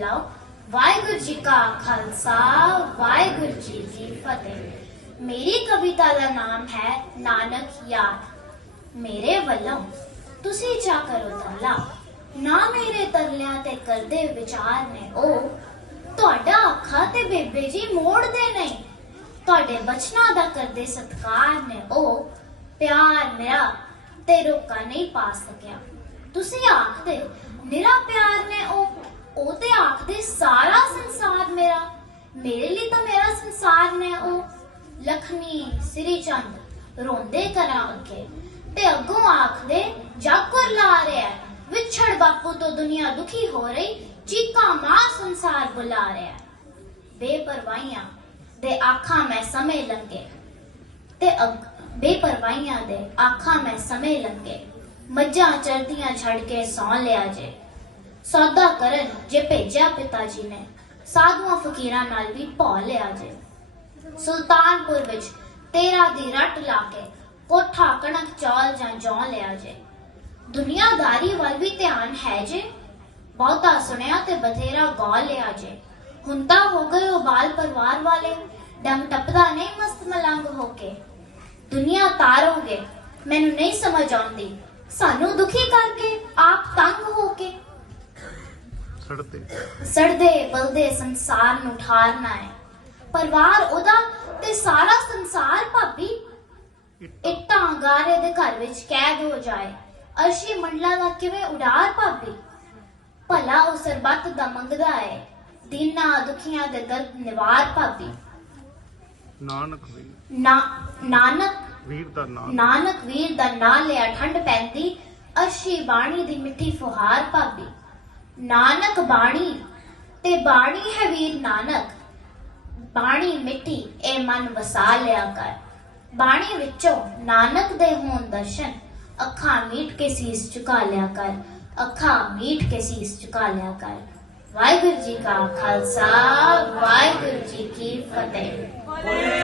ਬੁਲਾਓ। ਵਾਹਿਗੁਰੂ ਜੀ ਕਾ ਖਾਲਸਾ, ਵਾਹਿਗੁਰੂ ਜੀ ਕੀ ਫਤਿਹ। ਮੇਰੀ ਕਵਿਤਾ ਦਾ ਨਾਮ ਹੈ ਨਾਨਕ ਯਾਦ। ਮੇਰੇ ਵੱਲੋਂ ਤੁਸੀਂ ਜਾ ਕਰੋ ਤਰਲਾ ਨਾ ਮੇਰੇ ਤਰਲਿਆਂ ਤੇ ਕਰਦੇ ਵਿਚਾਰ ਨੇ ਉਹ। ਤੁਹਾਡਾ ਅੱਖਾਂ ਤੇ ਬੇਬੇ ਜੀ ਮੋੜਦੇ ਨਹੀਂ ਤੁਹਾਡੇ ਬਚਨਾਂ ਦਾ ਕਰਦੇ ਸਤਕਾਰ ਨੇ ਉਹ। ਪਿਆਰ ਮੇਰਾ ਤੇ ਰੋਕਾ ਨਹੀਂ ਪਾ ਸਕਿਆ। ਤੁਸੀਂ ਆਖਦੇ ਨਿਰਾ ਪਿਆਰ ਨੇ ਉਹ। ਉਹ ਤੇ ਆਖਦੇ, ਸਾਰਾ ਸੰਸਾਰ ਮੇਰਾ, ਮੇਰੇ ਲਈ ਤਾਂ ਮੇਰਾ ਸੰਸਾਰ ਨੇ ਉਹ ਲਖਮੀ ਸ੍ਰੀ ਚੰਦ ਰੋਂਦੇ ਕਰਾਂ ਅੱਗੇ। ਤੇ ਅੱਗੋਂ ਆਖਦੇ ਜਾਗਰ ਲਾ ਰਿਹਾ, ਵਿਛੜ ਬਾਪੂ ਤੋਂ ਦੁਨੀਆ ਦੁਖੀ ਹੋ ਰਹੀ, ਚੀਕਾਂ ਮਾਂ ਸੰਸਾਰ ਬੁਲਾ ਰਿਹਾ। ਬੇਪਰਵਾਹੀਆਂ ਦੇ ਆਖਾਂ ਮੈਂ ਸਮੇਂ ਲੰਗੇ ਤੇ ਬੇਪਰਵਾਹੀਆਂ ਦੇ ਆਖਾਂ ਮੈਂ ਸਮੇਂ ਲੰਗੇ ਮੱਝਾਂ ਚਰਦੀਆਂ ਛੱਡ ਕੇ ਸੌਂ ਲਿਆ ਜੇ। ਸੌਦਾ ਕਰਨ ਜੇ ਭੇਜਿਆ ਪਿਤਾ ਜੀ ਨੇ। ਸਾਧੂਆਂ ਫਕੀਰਾਂ ਨਾਲ ਵੀ ਭੌ ਲਿਆ ਜੇ। ਸੁਲਤਾਨਪੁਰ ਵਿੱਚ ਤੇਰਾ ਦੀ ਰੱਟ ਲਾ ਕੇ ਕੋਠਾ, ਕਣਕ, ਚੌਲ ਜਾਂ ਜੌਂ ਲਿਆ ਜੇ। ਦੁਨੀਆਦਾਰੀ ਵੱਲ ਵੀ ਧਿਆਨ ਹੈ ਜੇ। ਬਹੁਤਾ ਸੁਣਿਆ ਤੇ ਬਥੇਰਾ ਗੌ ਲਿਆ ਜੇ। ਹੁਣ ਤਾਂ ਹੋ ਗਏ ਉਹ ਬਾਲ ਪਰਿਵਾਰ ਵਾਲੇ। ਡੰਗ ਟੱਪਦਾ ਨਹੀਂ ਮਸਤ ਮਲੰਗ ਹੋ ਕੇ। ਦੁਨੀਆ ਤਾਰੋਗੇ, ਮੈਨੂੰ ਨਹੀਂ ਸਮਝ ਆਉਂਦੀ। ਸਾਨੂੰ ਦੁਖੀ ਕਰਕੇ ਆਪ ਤੰਗ ਹੋ ਕੇ ਸੜਤੇ ਸੜਦੇ ਬਲਦੇ ਸੰਸਾਰ ਨੂੰ ਠਾਰਨਾ ਹੈ ਪਰਿਵਾਰ ਉਹਦਾ ਤੇ ਸਾਰਾ ਸੰਸਾਰ ਭਾਬੀ ਇੱਟਾਂ। ਗਾਰੇ ਦੇ ਘਰ ਵਿੱਚ ਕੈਦ ਹੋ ਜਾਏ। ਅਰਸ਼ੀ ਮੰਡਲਾ ਦਾ ਕਿਵੇਂ ਉਡਾਰ ਭਾਬੀ? ਭਲਾ ਉਹ ਸਰਬੱਤ ਦਾ ਮੰਗਦਾ ਹੈ ਦੀਨਾ ਦੁਖੀਆਂ ਦੇ ਦਰਦ ਨਿਵਾਰ ਭਾਬੀ। ਨਾਨਕ ਵੀਰ। ਨਾ ਨਾਨਕ? ਵੀਰ ਦਾ ਨਾਮ ਨਾਨਕ ਵੀਰ ਦਾ ਨਾਂ ਲਿਆ ਠੰਡ ਪੈਂਦੀ। ਅਰਸ਼ੀ ਬਾਣੀ ਦੀ ਮਿੱਠੀ ਫੁਹਾਰ ਭਾਬੀ। ਨਾਨਕ ਬਾਣੀ ਤੇ ਬਾਣੀ ਹੈ ਵੀਰ ਨਾਨਕ। ਬਾਣੀ ਮਿੱਠੀ ਇਹ ਮਨ ਵਸਾ ਲਿਆ ਕਰ। ਬਾਣੀ ਵਿੱਚੋਂ ਨਾਨਕ ਦੇ ਹੋਣ ਦਰਸ਼ਨ ਅੱਖਾਂ ਮੀਟ ਕੇ ਸੀਸ ਝੁਕਾ ਲਿਆ ਕਰ। ਅੱਖਾਂ ਮੀਟ ਕੇ ਸੀਸ ਝੁਕਾ ਲਿਆ ਕਰ। ਵਾਹਿਗੁਰੂ ਜੀ ਕਾ ਖਾਲਸਾ, ਵਾਹਿਗੁਰੂ ਜੀ ਕੀ ਫਤਿਹ।